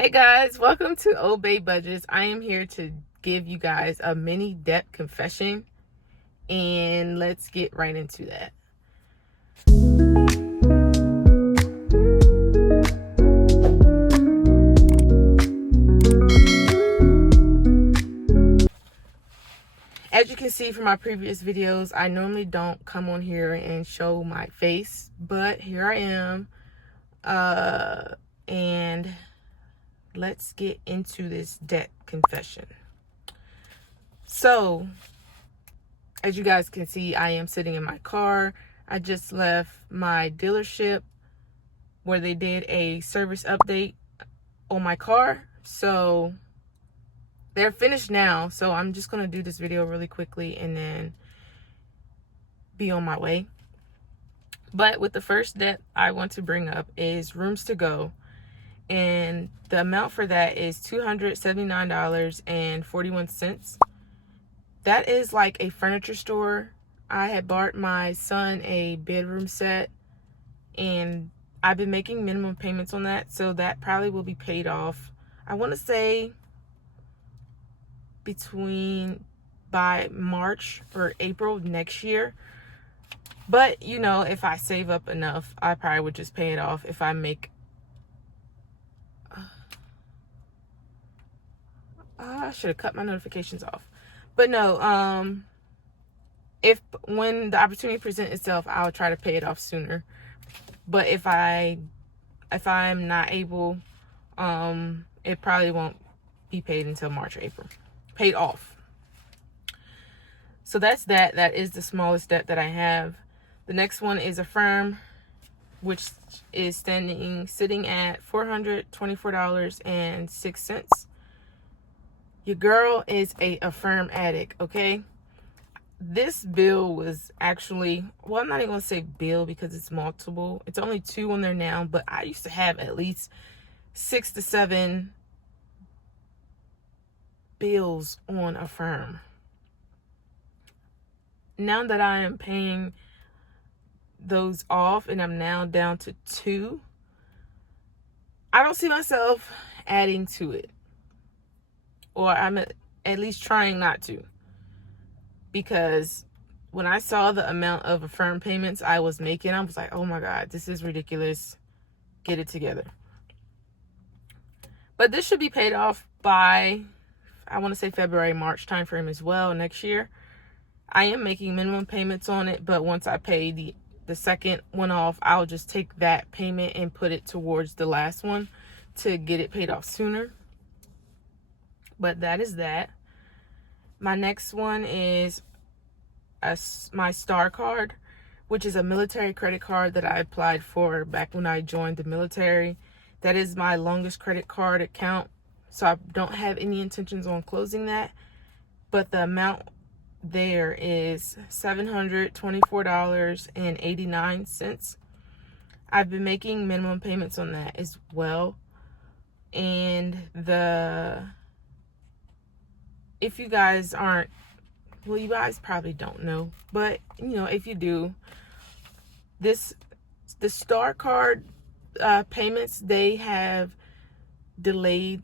Hey guys, welcome to Obey Budgets. I am here to give you guys a mini debt confession, and let's get right into that. As you can see from my previous videos, I normally don't come on here and show my face, but here I am. And let's get into this debt confession. So, as you guys can see, I am sitting in my car. I just left my dealership where they did a service update on my car. So they're finished now. So I'm just going to do this video really quickly and then be on my way. But with the first debt I want to bring up is rooms to go. And the amount for that is $279.41. That is like a furniture store. I had bought my son a bedroom set, and I've been making minimum payments on that, so that probably will be paid off. I want to say by March or April next year. But, you know, if I save up enough, I probably would just pay it off if I make... I should have cut my notifications off. But no, when the opportunity presents itself, I'll try to pay it off sooner. But if I'm not able, it probably won't be paid until March or April. Paid off. So that's that. That is the smallest debt that I have. The next one is Affirm, which is sitting at $424.06. Your girl is a Affirm addict, okay? This bill was actually, well, I'm not even going to say bill because it's multiple. It's only 2 on there now, but I used to have at least 6 to 7 bills on Affirm. Now that I am paying those off and I'm now down to 2, I don't see myself adding to it. Or I'm at least trying not to. Because when I saw the amount of Affirm payments I was making, I was like, oh my God, this is ridiculous. Get it together. But this should be paid off by, I want to say February, March timeframe as well next year. I am making minimum payments on it, but once I pay the second one off, I'll just take that payment and put it towards the last one to get it paid off sooner. But that is that. My next one is my Star card, which is a military credit card that I applied for back when I joined the military. That is my longest credit card account, so I don't have any intentions on closing that. But the amount there is $724.89. I've been making minimum payments on that as well. And if you guys aren't, well, you guys probably don't know, but you know, if you do, the Star card payments, they have delayed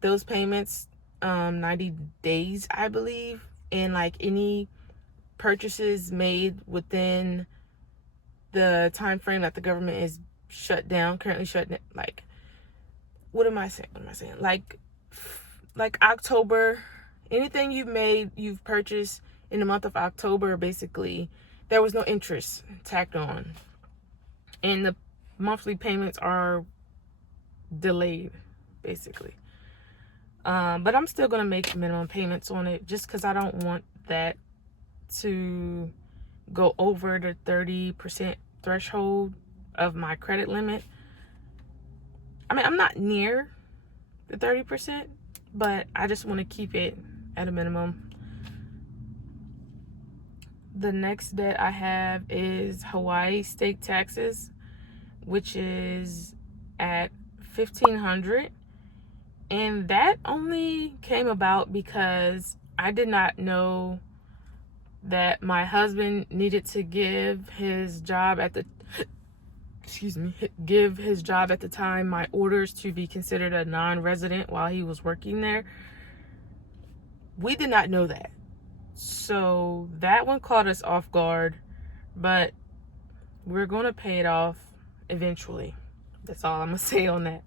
those payments 90 days, I believe. And like any purchases made within the time frame that the government is currently shut down, like, what am I saying? Like October. Anything you've purchased in the month of October, basically, there was no interest tacked on. And the monthly payments are delayed, basically. But I'm still going to make minimum payments on it just because I don't want that to go over the 30% threshold of my credit limit. I mean, I'm not near the 30%, but I just want to keep it at a minimum. The next debt I have is Hawaii state taxes, which is at $1,500. And that only came about because I did not know that my husband needed to give his job at the excuse me, give his job at the time my orders to be considered a non-resident while he was working there. We did not know that. So that one caught us off guard, but we're going to pay it off eventually. That's all I'm going to say on that.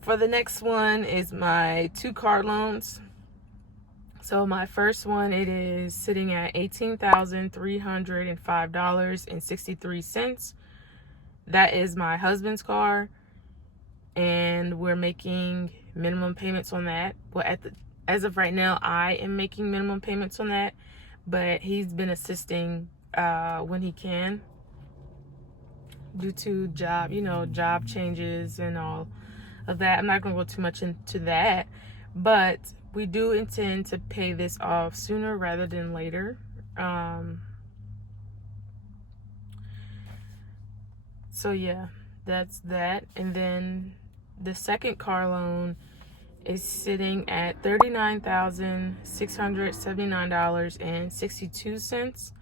For the next one is my 2 car loans. So my first one, it is sitting at $18,305.63. That is my husband's car, and we're making minimum payments on that. Well, as of right now, I am making minimum payments on that, but he's been assisting when he can due to job changes and all of that. I'm not going to go too much into that, but we do intend to pay this off sooner rather than later. So yeah, that's that. And then the second car loan is sitting at $39,679.62.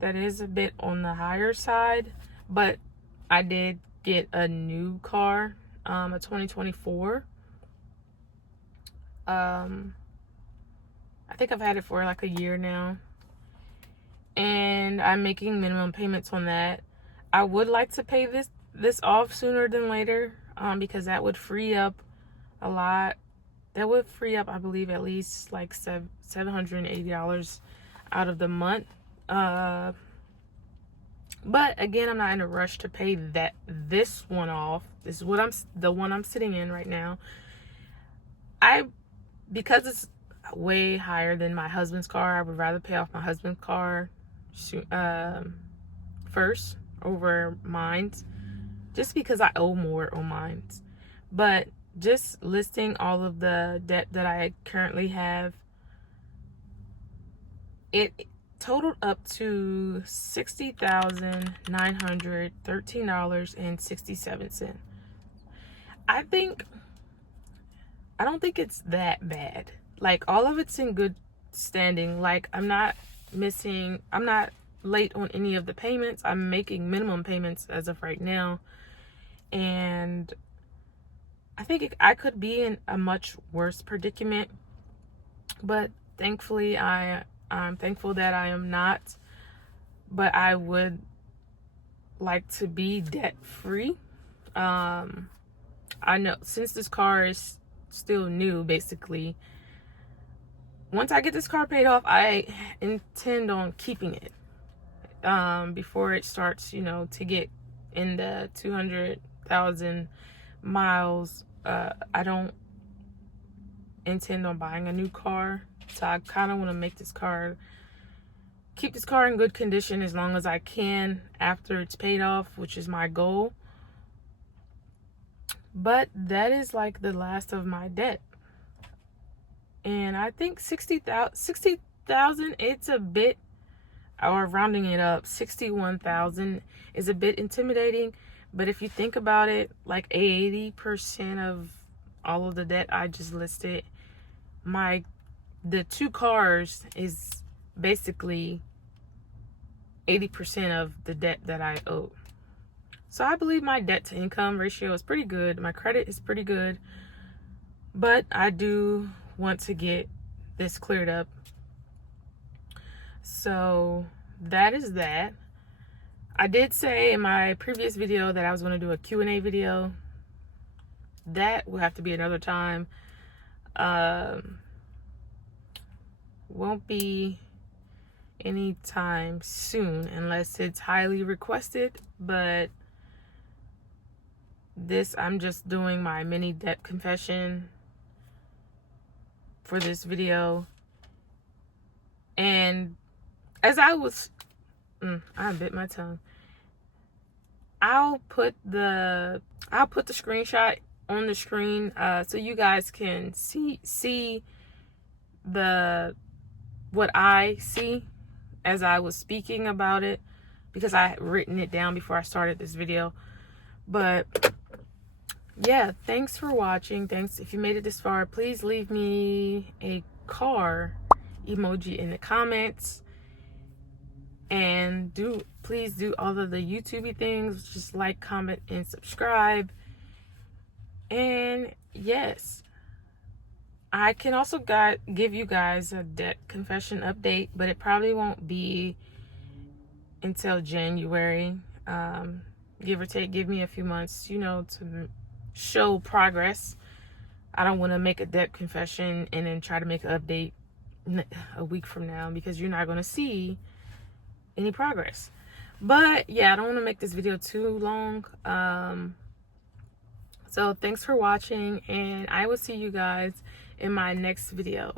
That is a bit on the higher side, but I did get a new car, a 2024. I think I've had it for like a year now, and I'm making minimum payments on that. I would like to pay this off sooner than later, because that would free up a lot. That would free up, I believe, at least like $780 out of the month. But again, I'm not in a rush to pay this one off. This is the one I'm sitting in right now. Because it's way higher than my husband's car, I would rather pay off my husband's car first over mine's, just because I owe more on mine's. But just listing all of the debt that I currently have, it totaled up to $60,913.67. I don't think it's that bad. Like, all of it's in good standing. Like, I'm not late on any of the payments. I'm making minimum payments as of right now. And I think I could be in a much worse predicament. But thankfully, I'm thankful that I am not. But I would like to be debt free. I know since this car is still new, basically, once I get this car paid off, I intend on keeping it before it starts, to get in the 200,000 miles. I don't intend on buying a new car, so I kind of want to keep this car in good condition as long as I can after it's paid off, which is my goal. But that is like the last of my debt. And I think 60,000, it's a bit, or rounding it up, 61,000 is a bit intimidating. But if you think about it, like 80% of all of the debt I just listed, the 2 cars is basically 80% of the debt that I owe. So I believe my debt to income ratio is pretty good. My credit is pretty good. But I do want to get this cleared up. So that is that. I did say in my previous video that I was going to do a Q&A video. That will have to be another time. Won't be anytime soon unless it's highly requested. But I'm just doing my mini debt confession for this video. And as I bit my tongue. I'll put the screenshot on the screen so you guys can see what I see as I was speaking about it, because I had written it down before I started this video. But yeah, thanks for watching. Thanks. If you made it this far, please leave me a car emoji in the comments. And please do all of the YouTubey things. Just like, comment, and subscribe. And yes, I can also give you guys a debt confession update, but it probably won't be until January. Give or take, give me a few months, to show progress. I don't want to make a debt confession and then try to make an update a week from now, because you're not going to see any progress. But yeah, I don't want to make this video too long. So thanks for watching, and I will see you guys in my next video.